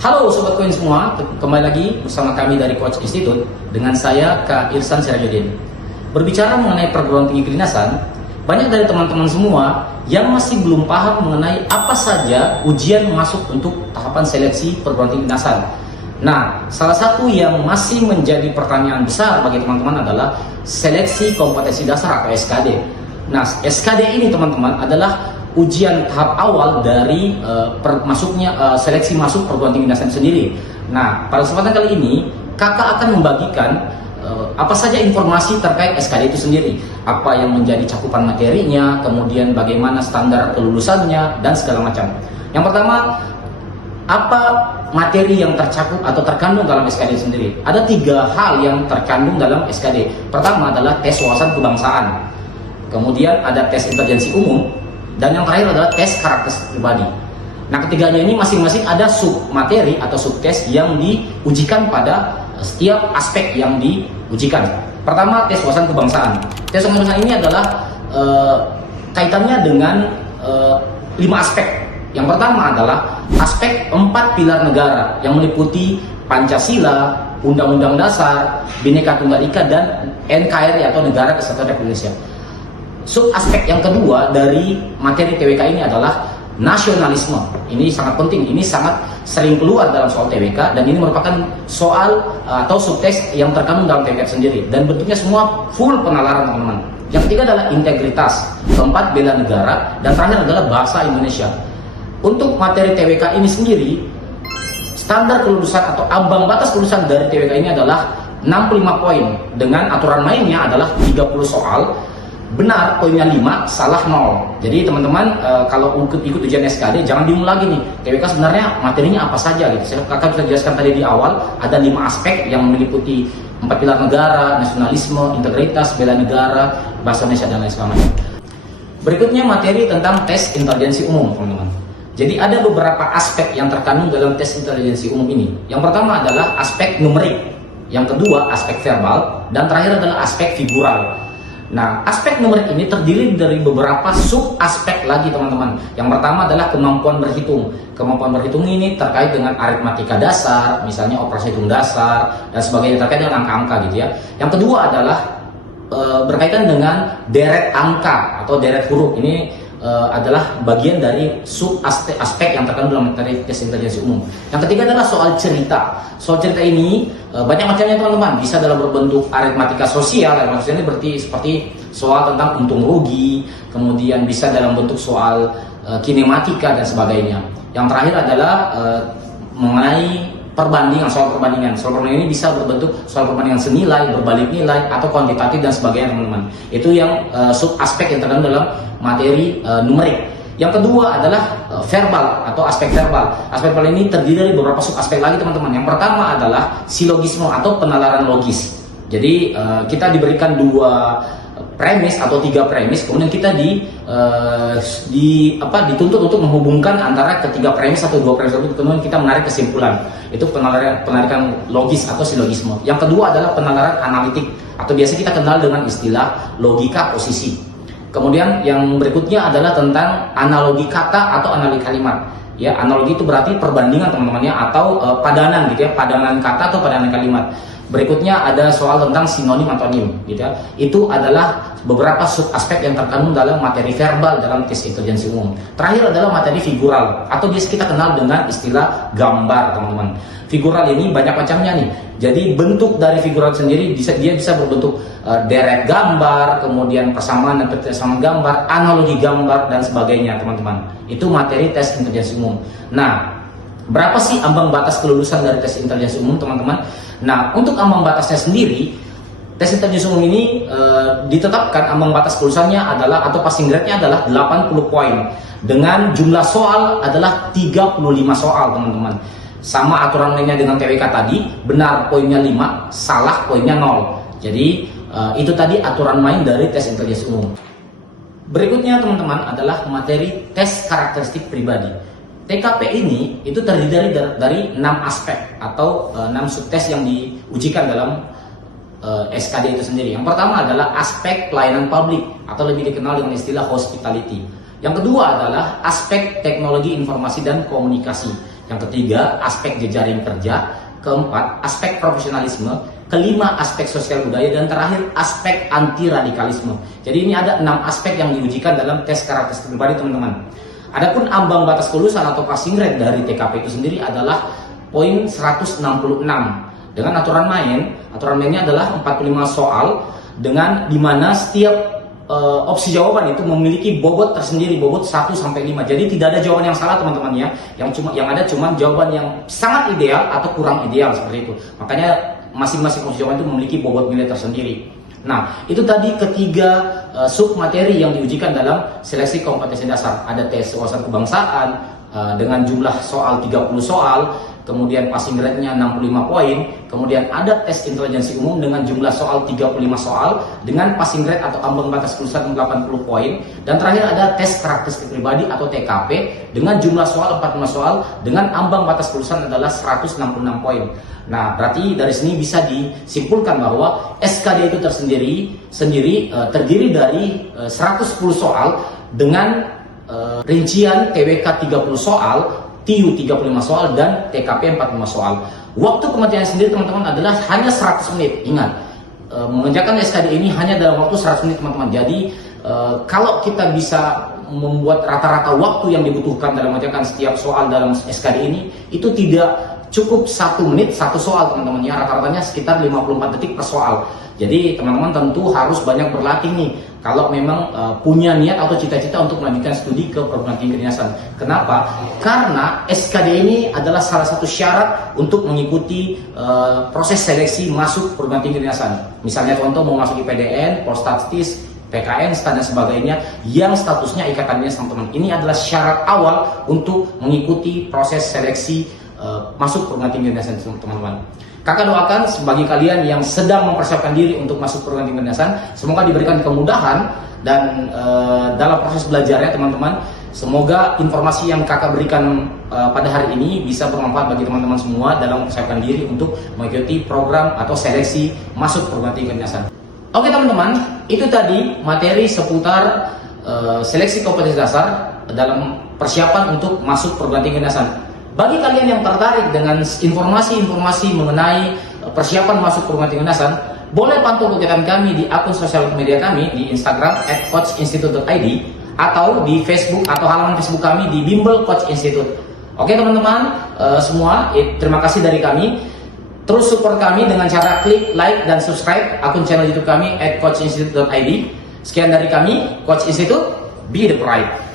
Halo Sobat Koin semua, kembali lagi bersama kami dari Coach Institute dengan saya Kak Irsan Sirajuddin. Berbicara mengenai perguruan tinggi kedinasan, banyak dari teman-teman semua yang masih belum paham mengenai apa saja ujian masuk untuk tahapan seleksi perguruan tinggi kedinasan. Nah, salah satu yang masih menjadi pertanyaan besar bagi teman-teman adalah seleksi kompetensi dasar atau SKD. Nah, SKD ini teman-teman adalah ujian tahap awal dari seleksi masuk perguruan tinggi kedinasan sendiri. Nah, pada kesempatan kali ini kakak akan membagikan apa saja informasi terkait SKD itu sendiri, apa yang menjadi cakupan materinya, kemudian bagaimana standar kelulusannya dan segala macam. Yang pertama, apa materi yang tercakup atau terkandung dalam SKD sendiri? Ada 3 hal yang terkandung dalam SKD. Pertama adalah tes wawasan kebangsaan, kemudian ada tes intelijensi umum, dan yang terakhir adalah tes karakteristik pribadi. Nah, ketiganya ini masing-masing ada sub materi atau sub tes yang diujikan pada setiap aspek yang diujikan. Pertama, tes wawasan kebangsaan. Tes wawasan kebangsaan ini adalah kaitannya dengan 5 aspek. Yang pertama adalah aspek 4 pilar negara yang meliputi Pancasila, Undang-Undang Dasar, Bhinneka Tunggal Ika, dan NKRI atau Negara Kesatuan Republik Indonesia. Sub aspek yang kedua dari materi TWK ini adalah nasionalisme. Ini sangat penting, ini sangat sering keluar dalam soal TWK, dan ini merupakan soal atau subtes yang terkandung dalam TWK sendiri, dan bentuknya semua full penalaran teman-teman. Yang ketiga adalah integritas, keempat bela negara, dan terakhir adalah bahasa Indonesia. Untuk materi TWK ini sendiri, standar kelulusan atau ambang batas kelulusan dari TWK ini adalah 65 poin, dengan aturan mainnya adalah 30 soal. Benar poinnya 5, salah 0. Jadi teman-teman kalau ikut ujian SKD jangan bingung lagi nih, TWK sebenarnya materinya apa saja gitu. Kakak sudah jelaskan tadi di awal, ada 5 aspek yang meliputi 4 pilar negara, nasionalisme, integritas, bela negara, bahasa Indonesia, dan lain sebagainya. Berikutnya materi tentang tes intelijensi umum, teman-teman. Jadi ada beberapa aspek yang terkandung dalam tes intelijensi umum ini. Yang pertama adalah aspek numerik, yang kedua aspek verbal, dan terakhir adalah aspek figural. Nah, aspek numerik ini terdiri dari beberapa sub aspek lagi, teman-teman. Yang pertama adalah kemampuan berhitung. Kemampuan berhitung ini terkait dengan aritmatika dasar, misalnya operasi hitung dasar dan sebagainya, terkait dengan angka-angka gitu ya. Yang kedua adalah berkaitan dengan deret angka atau deret huruf. Ini adalah bagian dari sub aspek yang terkandung dalam materi tes intelijensi umum. Yang ketiga adalah soal cerita. Soal cerita ini banyak macamnya, teman-teman. Bisa dalam berbentuk aritmatika sosial, maksudnya berarti seperti soal tentang untung rugi, kemudian bisa dalam bentuk soal kinematika dan sebagainya. Yang terakhir adalah mengenai perbandingan, soal perbandingan. Soal perbandingan ini bisa berbentuk soal perbandingan senilai, berbalik nilai, atau kuantitatif dan sebagainya, teman-teman. Itu yang sub aspek yang terkandung dalam materi numerik. Yang kedua adalah verbal atau aspek verbal. Aspek verbal ini terdiri dari beberapa sub aspek lagi, teman-teman. Yang pertama adalah silogisme atau penalaran logis. Jadi kita diberikan 2 premis atau 3 premis, kemudian kita dituntut untuk menghubungkan antara ketiga premis atau 2 premis tersebut, kemudian kita menarik kesimpulan. Itu penarikan logis atau silogisme. Yang kedua adalah penalaran analitik atau biasa kita kenal dengan istilah logika posisi. Kemudian yang berikutnya adalah tentang analogi kata atau analogi kalimat. Ya, analogi itu berarti perbandingan, teman-teman ya, atau padanan gitu ya, padanan kata atau padanan kalimat. Berikutnya ada soal tentang sinonim antonim gitu ya. Itu adalah beberapa sub aspek yang terkandung dalam materi verbal dalam tes intelijensi umum. Terakhir adalah materi figural atau biasa kita kenal dengan istilah gambar, teman-teman. Figural ini banyak macamnya nih. Jadi bentuk dari figural sendiri dia bisa berbentuk deret gambar, kemudian persamaan dan persamaan gambar, analogi gambar dan sebagainya, teman-teman. Itu materi tes intelijensi umum. Nah, berapa sih ambang batas kelulusan dari tes intelijensi umum, teman-teman? Nah, untuk ambang batasnya sendiri, tes intelijensi umum ini ditetapkan ambang batas kelulusannya adalah, atau passing grade-nya adalah 80 poin. Dengan jumlah soal adalah 35 soal, teman-teman. Sama aturan lainnya dengan TWK tadi, benar poinnya 5, salah poinnya 0. Jadi itu tadi aturan main dari tes intelijensi umum. Berikutnya, teman-teman, adalah materi tes karakteristik pribadi. TKP ini itu terdiri dari 6 aspek atau 6 subtes yang diujikan dalam SKD itu sendiri. Yang pertama adalah aspek pelayanan publik atau lebih dikenal dengan istilah hospitality. Yang kedua adalah aspek teknologi informasi dan komunikasi. Yang ketiga, aspek jejaring kerja. Keempat, aspek profesionalisme. Kelima, aspek sosial budaya. Dan terakhir, aspek anti radikalisme. Jadi ini ada 6 aspek yang diujikan dalam tes karakteristik pribadi, teman-teman. Adapun ambang batas kelulusan atau passing grade dari TKP itu sendiri adalah poin 166. Dengan aturan mainnya adalah 45 soal dengan dimana setiap opsi jawaban itu memiliki bobot tersendiri, bobot 1 sampai 5. Jadi tidak ada jawaban yang salah, teman-teman ya. Yang ada cuma jawaban yang sangat ideal atau kurang ideal seperti itu. Makanya masing-masing opsi jawaban itu memiliki bobot nilai tersendiri. Nah, itu tadi ketiga sub materi yang diujikan dalam seleksi kompetensi dasar. Ada tes wawasan kebangsaan dengan jumlah soal 30 soal, kemudian passing grade-nya 65 poin, kemudian ada tes intelijensi umum dengan jumlah soal 35 soal dengan passing grade atau ambang batas kelulusan 80 poin, dan terakhir ada tes karakteristik pribadi atau TKP dengan jumlah soal 45 soal dengan ambang batas kelulusan adalah 166 poin. Nah, berarti dari sini bisa disimpulkan bahwa SKD itu terdiri dari 110 soal dengan rincian TWK 30 soal, TIU 35 soal, dan TKP 45 soal. Waktu pengerjaan sendiri, teman-teman, adalah hanya 100 menit. Ingat, mengerjakan SKD ini hanya dalam waktu 100 menit, teman-teman. Jadi, kalau kita bisa membuat rata-rata waktu yang dibutuhkan dalam mengerjakan setiap soal dalam SKD ini, itu tidak cukup 1 menit 1 soal, teman-teman ya. Rata-ratanya sekitar 54 detik per soal. Jadi teman-teman tentu harus banyak berlatih nih kalau memang punya niat atau cita-cita untuk melanjutkan studi ke perguruan tinggi kedinasan. Kenapa? Karena SKD ini adalah salah satu syarat untuk mengikuti proses seleksi masuk perguruan tinggi kedinasan. Misalnya contoh mau masuk IPDN, Polstatistik, PKN, STAN dan sebagainya yang statusnya ikatan dinas, teman-teman. Ini adalah syarat awal untuk mengikuti proses seleksi masuk perguruan tinggi kedinasan, teman-teman. Kakak doakan bagi kalian yang sedang mempersiapkan diri untuk masuk perguruan tinggi kedinasan, semoga diberikan kemudahan dan dalam proses belajarnya, teman-teman. Semoga informasi yang kakak berikan pada hari ini bisa bermanfaat bagi teman-teman semua dalam mempersiapkan diri untuk mengikuti program atau seleksi masuk perguruan tinggi kedinasan. Oke, teman-teman, itu tadi materi seputar seleksi kompetensi dasar dalam persiapan untuk masuk perguruan tinggi kedinasan. Bagi kalian yang tertarik dengan informasi-informasi mengenai persiapan masuk perguruan tinggi kedinasan, boleh pantau kegiatan kami di akun sosial media kami di Instagram @coachinstitute.id atau di Facebook atau halaman Facebook kami di Bimbel Coach Institute. Oke, teman-teman semua, terima kasih dari kami. Terus support kami dengan cara klik like dan subscribe akun channel YouTube kami @coachinstitute.id. Sekian dari kami, Coach Institute, be the pride.